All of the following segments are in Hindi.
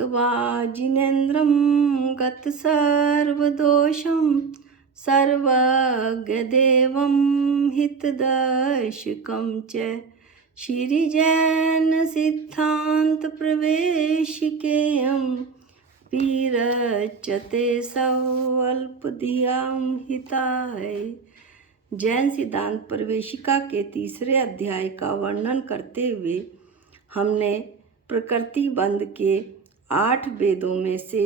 त्यक्त्वा जिनेन्द्रं गतसर्वदोषं सर्वज्ञदेवं हितदर्शकं च श्रीजैनसिद्धान्तप्रवेशिकेयं विरचते स्वल्पधियां हिताय। जैन सिद्धांत प्रवेशिका के तीसरे अध्याय का वर्णन करते हुए हमने प्रकृति बंध के 8 वेदों में से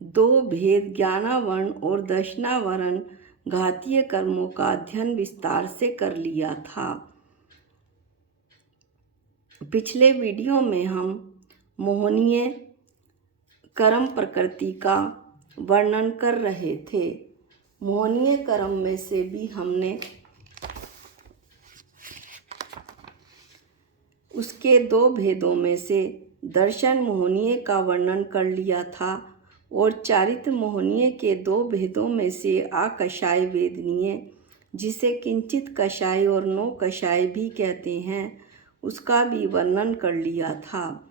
2 भेद ज्ञानावरण और दर्शनावरण घातीय कर्मों का अध्ययन विस्तार से कर लिया था। पिछले वीडियो में हम मोहनीय कर्म प्रकृति का वर्णन कर रहे थे। मोहनीय कर्म में से भी हमने उसके 2 भेदों में से दर्शन मोहनीय का वर्णन कर लिया था और चारित्र मोहनीय के 2 भेदों में से आकषाय वेदनीय, जिसे किंचित कषाय और नो कषाय भी कहते हैं, उसका भी वर्णन कर लिया था।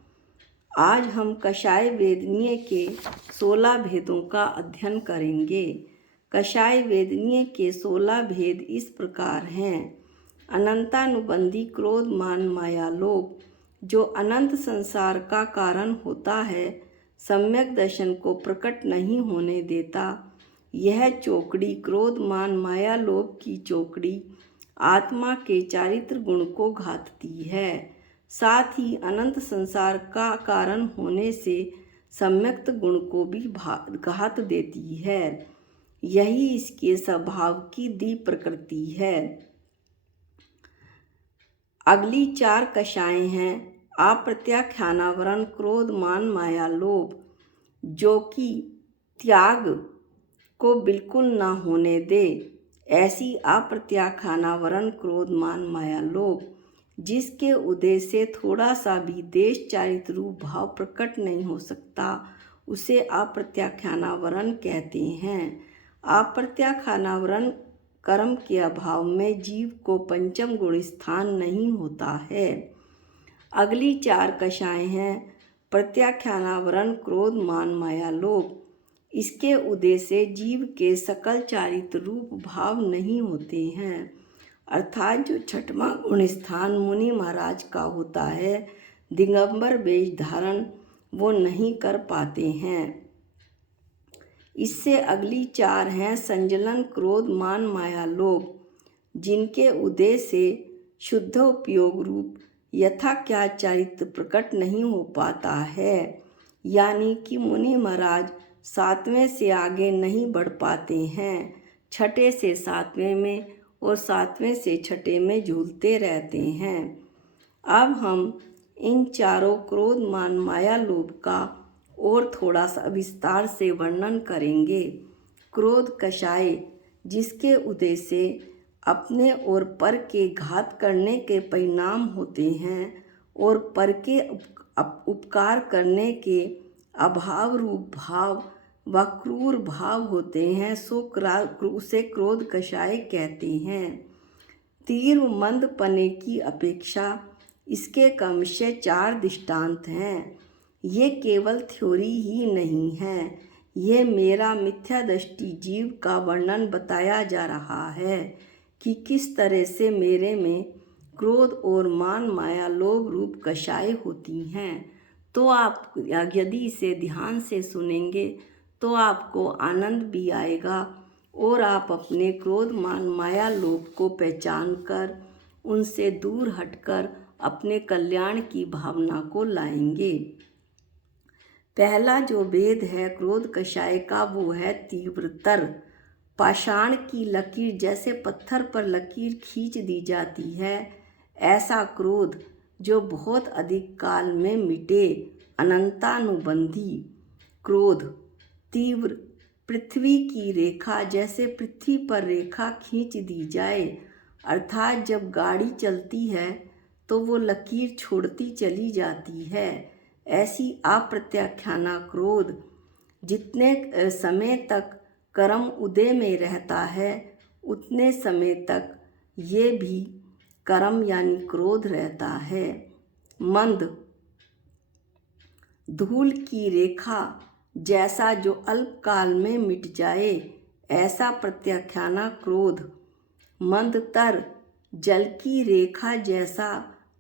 आज हम कषाय वेदनीय के 16 भेदों का अध्ययन करेंगे। कषाय वेदनीय के 16 भेद इस प्रकार हैं। अनंतानुबंधी क्रोध मान माया लोभ, जो अनंत संसार का कारण होता है, सम्यक दर्शन को प्रकट नहीं होने देता। यह चौकड़ी क्रोध मान माया लोभ की चौकड़ी आत्मा के चारित्र गुण को घातती है, साथ ही अनंत संसार का कारण होने से सम्यक्त गुण को भी घात देती है। यही इसके स्वभाव की दीप प्रकृति है। अगली 4 कषायें हैं। अप्रत्याख्यानावरण क्रोध मान माया लोभ, जो कि त्याग को बिल्कुल ना होने दे। ऐसी अप्रत्याख्यानावरण क्रोध मान माया लोभ, जिसके उदय से थोड़ा सा भी देश चारित्र रूप भाव प्रकट नहीं हो सकता, उसे अप्रत्याख्यानावरण कहते हैं। अप्रत्याख्यानावरण कर्म के अभाव में जीव को पंचम गुण स्थान नहीं होता है। अगली 4 कषायें हैं। प्रत्याख्यानावरण क्रोध मान माया लोभ, इसके उदय से जीव के सकल चारित्र रूप भाव नहीं होते हैं, अर्थात जो 6वां गुण स्थान मुनि महाराज का होता है, दिगंबर वेश धारण वो नहीं कर पाते हैं। इससे अगली 4 हैं संजलन क्रोध मान माया लोभ, जिनके उदय से शुद्ध उपयोग रूप यथा क्या चारित्र प्रकट नहीं हो पाता है, यानी कि मुनि महाराज 7वें से आगे नहीं बढ़ पाते हैं, 6ठे से 7वें में और 7वें से 6ठे में झूलते रहते हैं। अब हम इन चारों क्रोध मान माया लोभ का और थोड़ा सा विस्तार से वर्णन करेंगे। क्रोध कषाय, जिसके उदय से अपने और पर के घात करने के परिणाम होते हैं और पर के उपकार करने के अभाव रूप भाव व क्रूर भाव होते हैं, उसे क्रोध कषाय कहते हैं। तीर मंद पने की अपेक्षा इसके क्रमशः 4 दृष्टांत हैं। ये केवल थ्योरी ही नहीं है, ये मेरा मिथ्या दृष्टि जीव का वर्णन बताया जा रहा है कि किस तरह से मेरे में क्रोध और मान माया लोभ रूप कषाय होती हैं। तो आप यदि इसे ध्यान से सुनेंगे तो आपको आनंद भी आएगा और आप अपने क्रोध मान माया लोभ को पहचान कर उनसे दूर हटकर अपने कल्याण की भावना को लाएंगे। पहला जो वेद है क्रोध कषाय का, वो है तीव्रतर। पाषाण की लकीर जैसे पत्थर पर लकीर खींच दी जाती है, ऐसा क्रोध जो बहुत अधिक काल में मिटे। अनंतानुबंधी क्रोध तीव्र, पृथ्वी की रेखा जैसे पृथ्वी पर रेखा खींच दी जाए, अर्थात जब गाड़ी चलती है तो वो लकीर छोड़ती चली जाती है। ऐसी अप्रत्याख्याना क्रोध जितने समय तक कर्म उदय में रहता है, उतने समय तक ये भी कर्म यानी क्रोध रहता है। मंद धूल की रेखा जैसा जो अल्पकाल में मिट जाए, ऐसा प्रत्याख्याना क्रोध। मंदतर जल की रेखा जैसा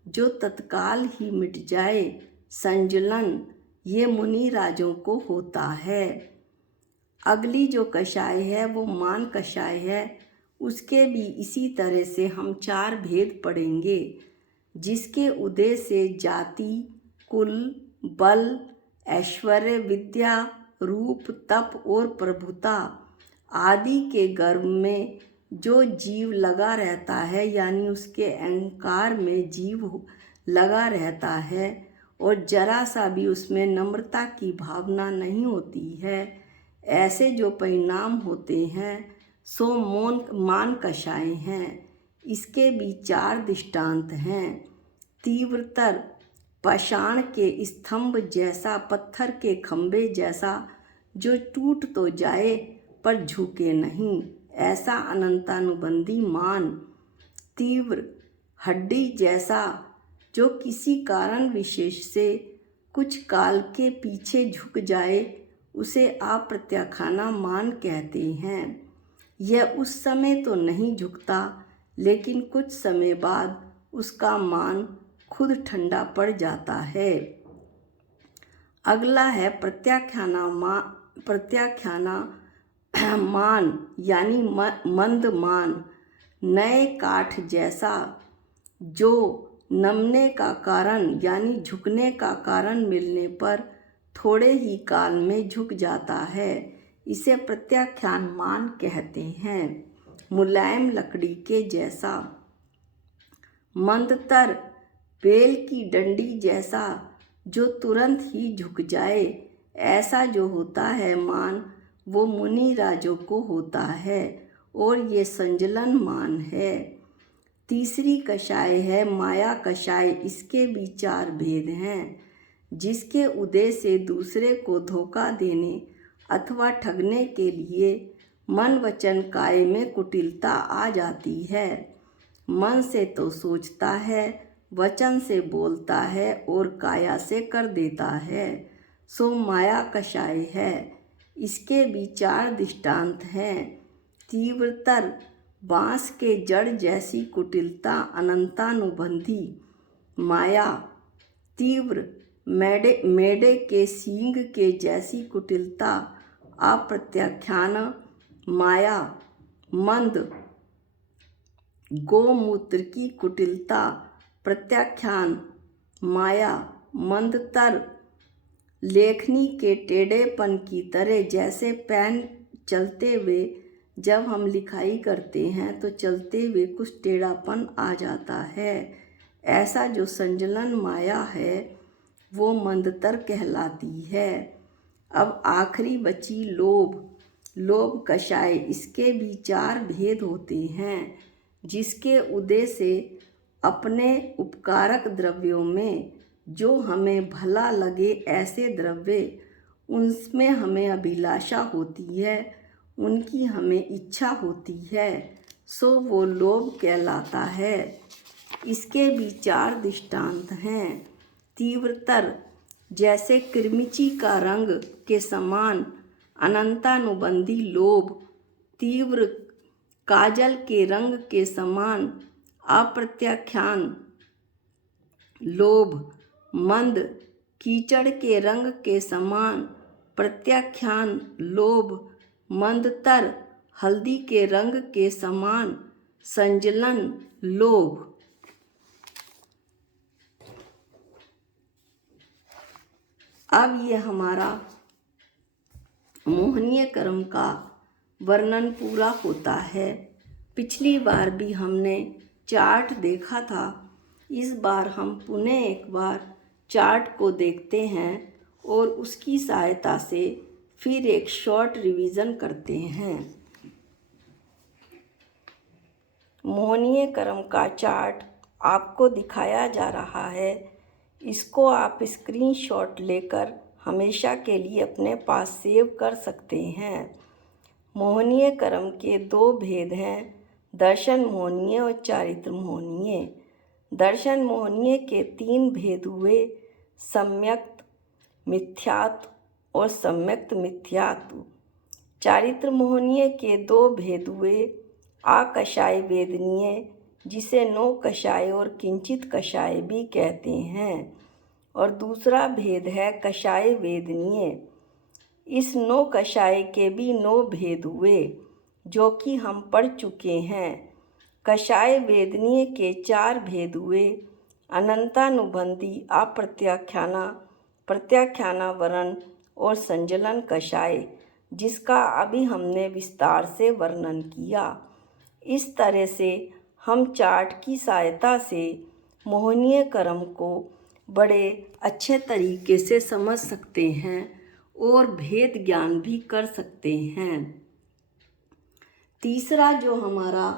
जो तत्काल ही मिट जाए, संजलन ये मुनि राजों को होता है। अगली जो कषाय है वो मान कषाय है। उसके भी इसी तरह से हम 4 भेद पढ़ेंगे, जिसके उदय से जाति, कुल, बल, ऐश्वर्य, विद्या, रूप, तप और प्रभुता आदि के गर्भ में जो जीव लगा रहता है, यानी उसके अहंकार में जीव लगा रहता है और जरा सा भी उसमें नम्रता की भावना नहीं होती है, ऐसे जो परिणाम होते हैं सो मान कषाय हैं। इसके भी 4 दृष्टांत हैं। तीव्रतर पाषाण के स्तंभ जैसा, पत्थर के खंभे जैसा जो टूट तो जाए पर झुके नहीं, ऐसा अनंतानुबंधी मान। तीव्र हड्डी जैसा जो किसी कारण विशेष से कुछ काल के पीछे झुक जाए, उसे अप्रत्याख्याना मान कहते हैं। यह उस समय तो नहीं झुकता, लेकिन कुछ समय बाद उसका मान खुद ठंडा पड़ जाता है। अगला है प्रत्याख्याना मान यानी मंद मान। नए काठ जैसा जो नमने का कारण यानी झुकने का कारण मिलने पर थोड़े ही काल में झुक जाता है, इसे प्रत्याख्यान मान कहते हैं। मुलायम लकड़ी के जैसा। मंदतर बेल की डंडी जैसा जो तुरंत ही झुक जाए, ऐसा जो होता है मान, वो मुनि राजों को होता है और ये संजलन मान है। तीसरी कषाय है माया कषाय। इसके भी 4 भेद हैं, जिसके उदय से दूसरे को धोखा देने अथवा ठगने के लिए मन वचन काय में कुटिलता आ जाती है। मन से तो सोचता है, वचन से बोलता है और काया से कर देता है, सो माया कषाय है। इसके भी 4 दृष्टांत हैं। तीव्रतर बांस के जड़ जैसी कुटिलता अनंतानुबंधी माया। तीव्र मेढे के सींग के जैसी कुटिलता अप्रत्याख्यान माया। मंद गोमूत्र की कुटिलता प्रत्याख्यान माया। मंदतर लेखनी के टेढ़ेपन की तरह, जैसे पेन चलते हुए जब हम लिखाई करते हैं तो चलते हुए कुछ टेढ़ापन आ जाता है, ऐसा जो संजलन माया है वो मंदतर कहलाती है। अब आखिरी बची लोभ कषाय। इसके भी 4 भेद होते हैं, जिसके उदय से अपने उपकारक द्रव्यों में जो हमें भला लगे ऐसे द्रव्य, उनमें हमें अभिलाषा होती है, उनकी हमें इच्छा होती है, सो वो लोभ कहलाता है। इसके भी 4 दृष्टांत हैं। तीव्रतर जैसे किरमिची का रंग के समान अनंतानुबंधी लोभ। तीव्र काजल के रंग के समान अप्रत्याख्यान लोभ। मंद कीचड़ के रंग के समान प्रत्याख्यान लोभ। मंदतर हल्दी के रंग के समान संजलन लोभ। अब ये हमारा मोहनीय कर्म का वर्णन पूरा होता है। पिछली बार भी हमने चार्ट देखा था, इस बार हम पुनः एक बार चार्ट को देखते हैं और उसकी सहायता से फिर एक शॉर्ट रिवीजन करते हैं। मोहनीय कर्म का चार्ट आपको दिखाया जा रहा है। इसको आप स्क्रीनशॉट लेकर हमेशा के लिए अपने पास सेव कर सकते हैं। मोहनीय कर्म के 2 भेद हैं, दर्शन मोहनीय और चारित्र मोहनीय। दर्शन मोहनीय के 3 भेद हुए, सम्यक, मिथ्यात्व और सम्यक्त मिथ्यात्व। चारित्र मोहनीय के दो भेद हुए, आकषाय वेदनीय, जिसे नो कषाय और किंचित कषाय भी कहते हैं, और दूसरा भेद है कषाय वेदनीय। इस नो कषाय के भी नो भेद हुए, जो कि हम पढ़ चुके हैं। कषाय वेदनीय के 4 भेद हुए, अनंतानुबंधी, अप्रत्याख्याना, प्रत्याख्याना वरण और संजलन कषाय, जिसका अभी हमने विस्तार से वर्णन किया। इस तरह से हम चार्ट की सहायता से मोहनीय क्रम को बड़े अच्छे तरीके से समझ सकते हैं और भेद ज्ञान भी कर सकते हैं। तीसरा जो हमारा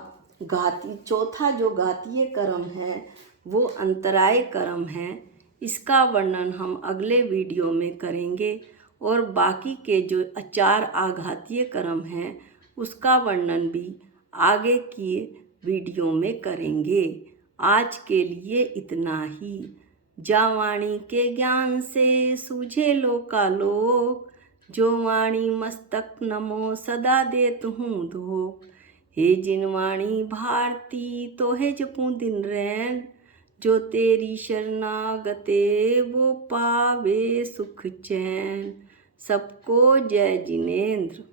चौथा जो घातीय क्रम है वो अंतराय क्रम है। इसका वर्णन हम अगले वीडियो में करेंगे और बाकी के जो 4 आघातीय क्रम हैं उसका वर्णन भी आगे की वीडियो में करेंगे। आज के लिए इतना ही। जा वाणी के ज्ञान से सूझे लोकालोक, जो वाणी मस्तक नमो सदा देत हूँ धोख। हे जिन वाणी भारती तो है जपूं दिन रैन, जो तेरी शरणागते वो पावे सुख चैन। सबको जय जिनेंद्र।